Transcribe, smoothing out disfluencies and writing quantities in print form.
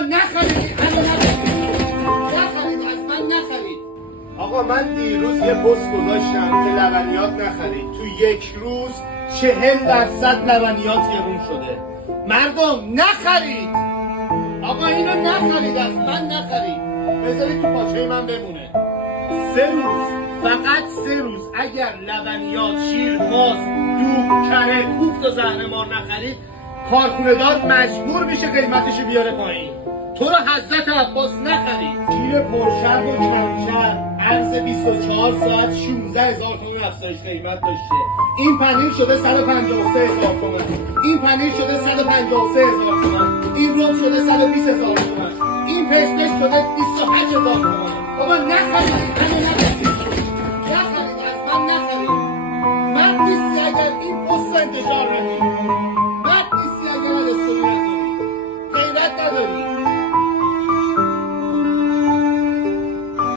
نخرید از من نخرید. آقا من دیروز یه پست گذاشتم که لبنیات نخرید. تو یک روز 40% لبنیات گرون شده. مردم نخرید. آقا اینو نخرید، از من نخرید، بذارید تو پاچه من بمونه. 3 روز، فقط 3 روز اگر لبنیات، شیر، ماست، دوغ، کره، کوفت و زهرمار نخرید، کارخونه دار مجبور میشه قیمتشو بیاره پایین. تو رو حضرت عباس نخرید. شیر پرشرب و کمشرب عرض 24 ساعت 16,000 تومان افزایش قیمت داشته. این پنیر شده 153,000 تومان، این پنیر شده 153,000 تومان، این رب شده 120,000